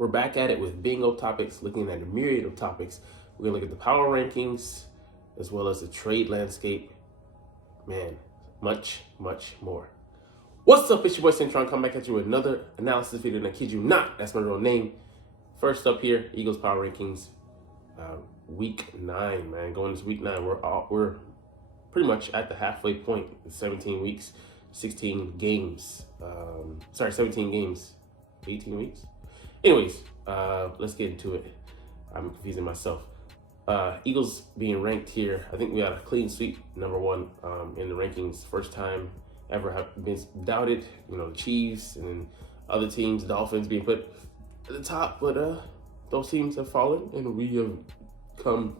We're back at it with bingo topics, looking at a myriad of topics. We're going to look at the power rankings as well as the trade landscape. Man, much, much more. What's up? It's your boy Cintron. Come back at you with another analysis video. And I kid you not, that's my real name. First up here, Eagles power rankings. Week 9, man. Going into week 9, we're pretty much at the halfway point. 17 weeks, 16 games. 17 games, 18 weeks. Anyways, let's get into it. I'm confusing myself. Eagles being ranked here, I think we got a clean sweep, number 1 in the rankings. First time ever have been doubted. You know, the Chiefs and then other teams, Dolphins being put at the top, but those teams have fallen and we have come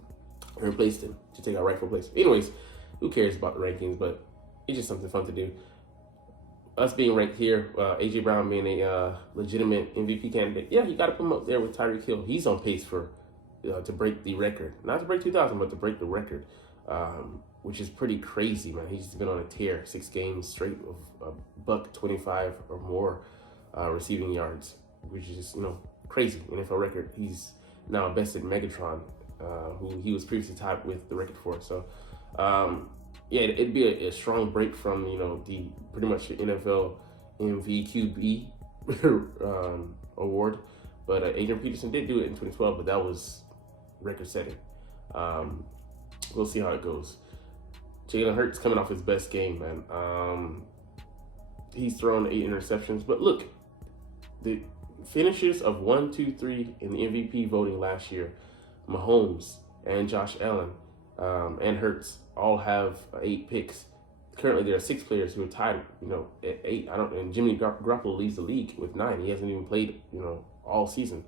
and replaced them to take our rightful place. Anyways, who cares about the rankings, but it's just something fun to do. Us being ranked here, A.J. Brown being a legitimate MVP candidate, yeah, you got to put him up there with Tyreek Hill. He's on pace for to break the record. Not to break 2,000, but to break the record, which is pretty crazy, man. He's been on a tear, 6 games straight of $125 or more receiving yards, which is just, crazy. NFL record. He's now bested Megatron, who he was previously tied with the record for. So, yeah, it'd be a strong break from, the pretty much the NFL MVQB award. But Adrian Peterson did do it in 2012, but that was record setting. We'll see how it goes. Jalen Hurts coming off his best game, man. He's thrown 8 interceptions. But look, the finishers of 1, 2, 3 in the MVP voting last year, Mahomes and Josh Allen and Hurts all have 8 picks. Currently, there are 6 players who are tied, at 8. And Jimmy Garoppolo leads the league with 9. He hasn't even played, all season.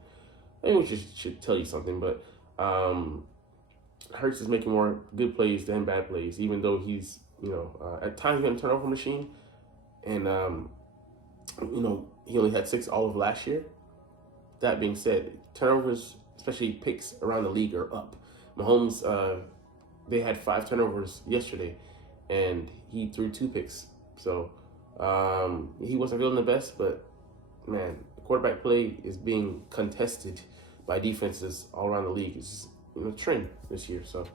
I think we should tell you something, but Hurts is making more good plays than bad plays, even though he's, at times been a turnover machine. And, he only had 6 all of last year. That being said, turnovers, especially picks around the league, are up. Mahomes, they had 5 turnovers yesterday, and he threw 2 picks. So he wasn't feeling the best, but, man, quarterback play is being contested by defenses all around the league. It's just, a trend this year. So,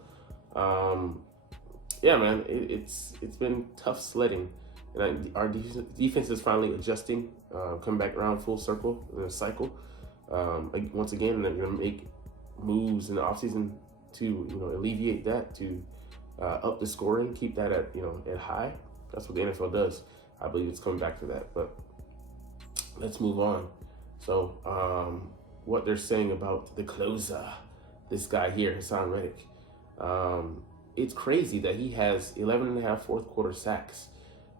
yeah, man, it's been tough sledding. And our defense is finally adjusting, coming back around full circle in a cycle. Once again, they're going to make moves in the offseason to, alleviate that, to up the scoring, keep that at, at high. That's what the NFL does. I believe it's coming back to that. But let's move on. So, what they're saying about the closer, this guy here, Hassan Reddick, it's crazy that he has 11.5 fourth quarter sacks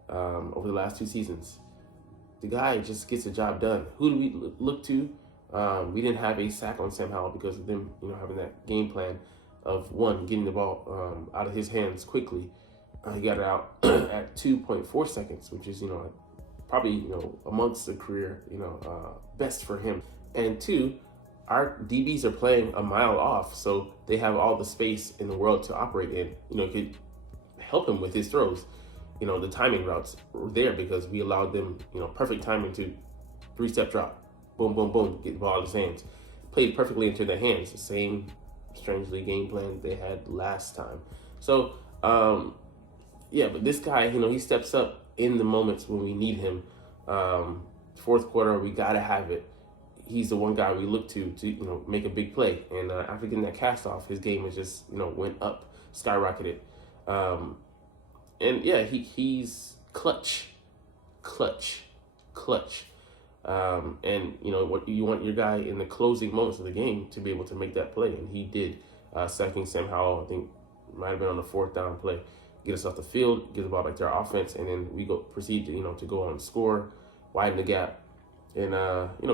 over the last 2 seasons. The guy just gets the job done. Who do we look to? We didn't have a sack on Sam Howell because of them, having that game plan of, 1, getting the ball out of his hands quickly. He got it out at 2.4 seconds, which is, probably, amongst the career, best for him. And 2, our DBs are playing a mile off, so they have all the space in the world to operate in. It could help him with his throws. The timing routes were there because we allowed them, perfect timing to 3-step drop. Boom, boom, boom, get the ball out of his hands. Played perfectly into their hands. The same, strangely, game plan they had last time. So, yeah, but this guy, he steps up in the moments when we need him. Fourth quarter, we got to have it. He's the one guy we look to make a big play. And after getting that cast off, his game has just, went up, skyrocketed. And yeah, he's clutch. And what you want your guy in the closing moments of the game to be able to make that play, and he did. Sacking Sam Howell, I think, might have been on the 4th down play. Get us off the field, get the ball back to our offense, and then we proceed to to go on and score, widen the gap, and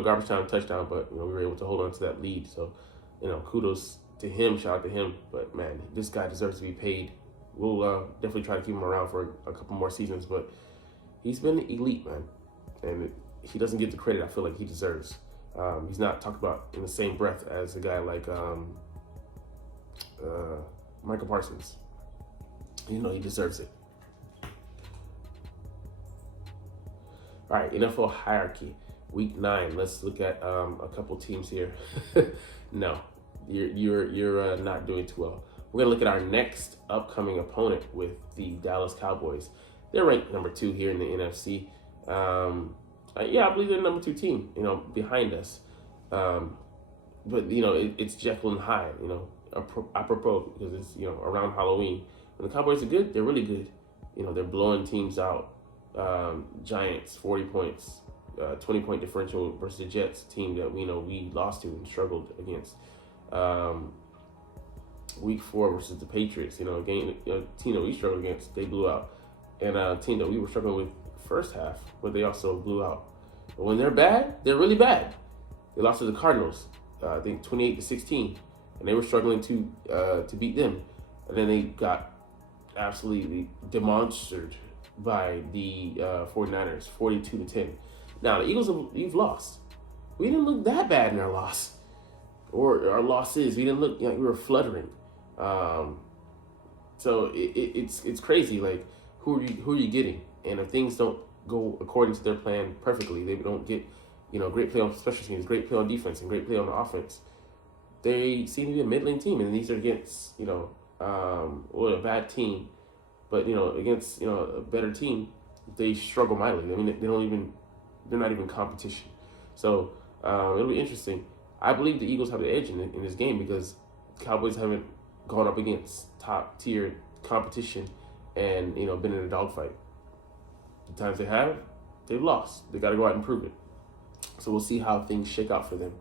garbage time touchdown. But we were able to hold on to that lead. So kudos to him, shout out to him. But man, this guy deserves to be paid. We'll definitely try to keep him around for a couple more seasons, but he's been elite, man, and he doesn't get the credit I feel like he deserves. He's not talked about in the same breath as a guy like Michael Parsons. He deserves it. All right, NFL hierarchy. Week 9. Let's look at a couple teams here. No, you're not doing too well. We're gonna look at our next upcoming opponent with the Dallas Cowboys. They're ranked number 2 here in the NFC. Yeah, I believe they're the number 2 team. Behind us. But it's Jekyll and Hyde. Apropos because it's around Halloween. When the Cowboys are good, they're really good. They're blowing teams out. Giants 40 points, 20-point differential versus the Jets team that we lost to and struggled against. Week 4 versus the Patriots, a game team that we struggled against, they blew out, and a team that we were struggling with first half, but they also blew out. But when they're bad, they're really bad. They lost to the Cardinals, I think 28-16, and they were struggling to beat them, and then they got absolutely demonstrated by the 49ers, 42-10. Now the Eagles, you've lost. We didn't look that bad in our loss, or our losses. We didn't look like we were fluttering. So it's crazy. Like who are you getting? And if things don't go according to their plan perfectly, they don't get great play on special teams, great play on defense, and great play on the offense. They seem to be a middling team, and these are against a bad team, but against a better team, they struggle mightily. I mean, they're not even competition. So it'll be interesting. I believe the Eagles have the edge in this game because the Cowboys haven't gone up against top tier competition and been in a dogfight. The times they have, they've lost. They got to go out and prove it. So we'll see how things shake out for them.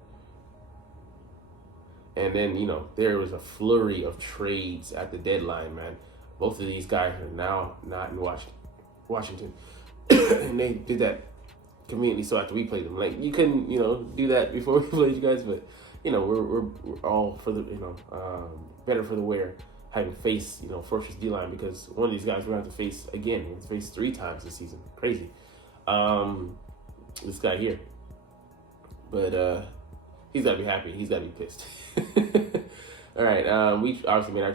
And then there was a flurry of trades at the deadline, man. Both of these guys are now not in Washington, and they did that conveniently so after we played them. Like you couldn't do that before we played you guys, but we're all for the better for the wear having faced Fortress D-line, because one of these guys we're gonna have to face again. We're gonna face 3 times this season. Crazy. This guy here, but he's gotta be happy. He's gotta be pissed. All right, we obviously made our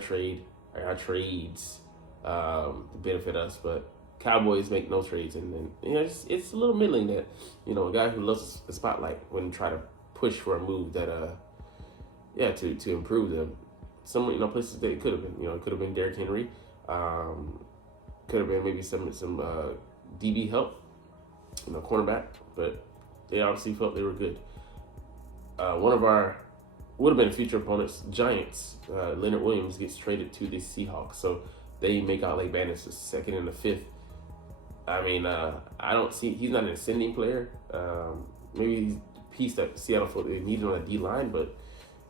trades to benefit us, but Cowboys make no trades, and then it's a little middling that a guy who loves the spotlight wouldn't try to push for a move that to improve them. Some places that it could have been it could have been Derrick Henry, could have been maybe some DB help, cornerback, but they obviously felt they were good. One of our would have been future opponents, Giants, Leonard Williams gets traded to the Seahawks, so they make out like Bandits the 2nd and the 5th. I mean, I don't see, he's not an ascending player. Maybe he's a piece that Seattle thought they needed on the D-line, but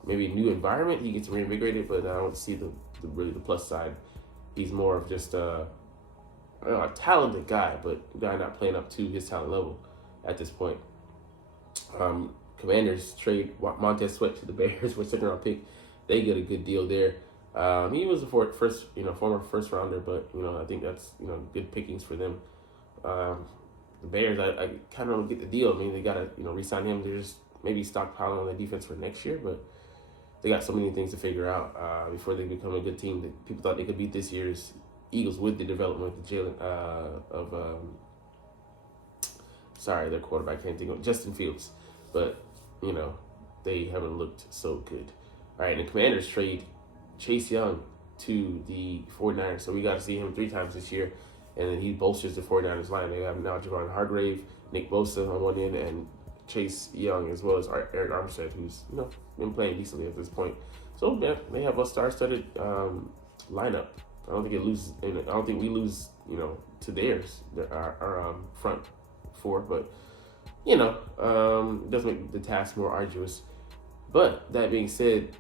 maybe a new environment, he gets reinvigorated, but I don't see the plus side. He's more of just a talented guy, but a guy not playing up to his talent level at this point. Commanders trade Montez Sweat to the Bears for a 2nd-round pick. They get a good deal there. He was a former first rounder, but I think that's good pickings for them. The Bears, I kind of don't get the deal. I mean, they gotta re-sign him. They're just maybe stockpiling on the defense for next year, but they got so many things to figure out before they become a good team. That people thought they could beat this year's Eagles with the development of their quarterback, can't think of Justin Fields, but they haven't looked so good. All right, and the Commanders trade Chase Young to the 49ers, so we got to see him 3 times this year, and then he bolsters the 49ers line. They have now Javon Hargrave, Nick Bosa on one end, and Chase Young, as well as Eric Armstead, who's been playing decently at this point. So they have a star-studded lineup. I don't think it loses. I don't think we lose. To theirs, our front 4, but it does make the task more arduous. But that being said,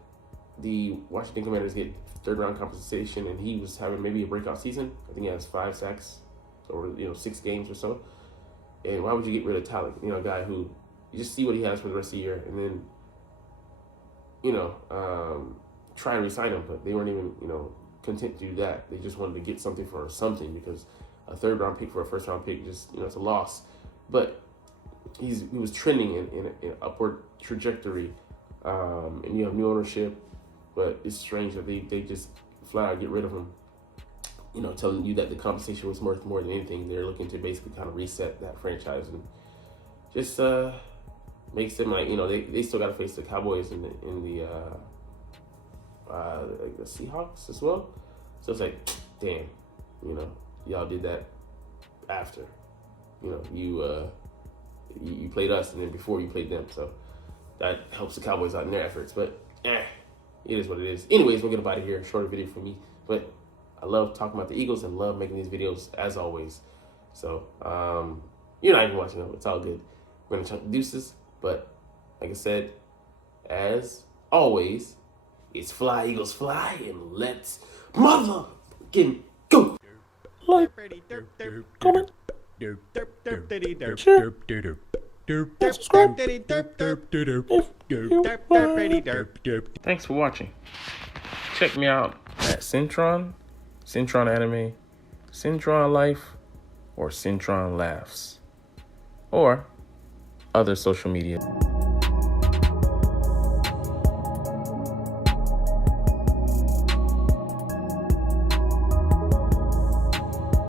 the Washington Commanders get 3rd-round compensation, and he was having maybe a breakout season. I think he has 5 sacks over 6 games or so. And why would you get rid of talent? A guy who you just see what he has for the rest of the year, and then try and re-sign him. But they weren't even content to do that. They just wanted to get something for something, because a 3rd-round pick for a 1st-round pick just it's a loss. But he was trending in an upward trajectory, and you have new ownership. But it's strange that they just flat out get rid of him, telling you that the compensation was worth more than anything. They're looking to basically kind of reset that franchise and just makes them like, you know, they still got to face the Cowboys in the like the Seahawks as well. So it's like, damn, you know, y'all did that after, you know, you played us and then before you played them. So that helps the Cowboys out in their efforts. But it is what it is. Anyways, we'll get up out of here. Shorter video for me, but I love talking about the Eagles and love making these videos as always. So you're not even watching them. It's all good. We're gonna chunk the deuces, but like I said, as always, it's fly, Eagles, fly, and let's motherfucking go. Like, comment, share, and subscribe Thanks for watching. Check me out at Cintron, Cintron Anime, Cintron Life, or Cintron Laughs, or other social media.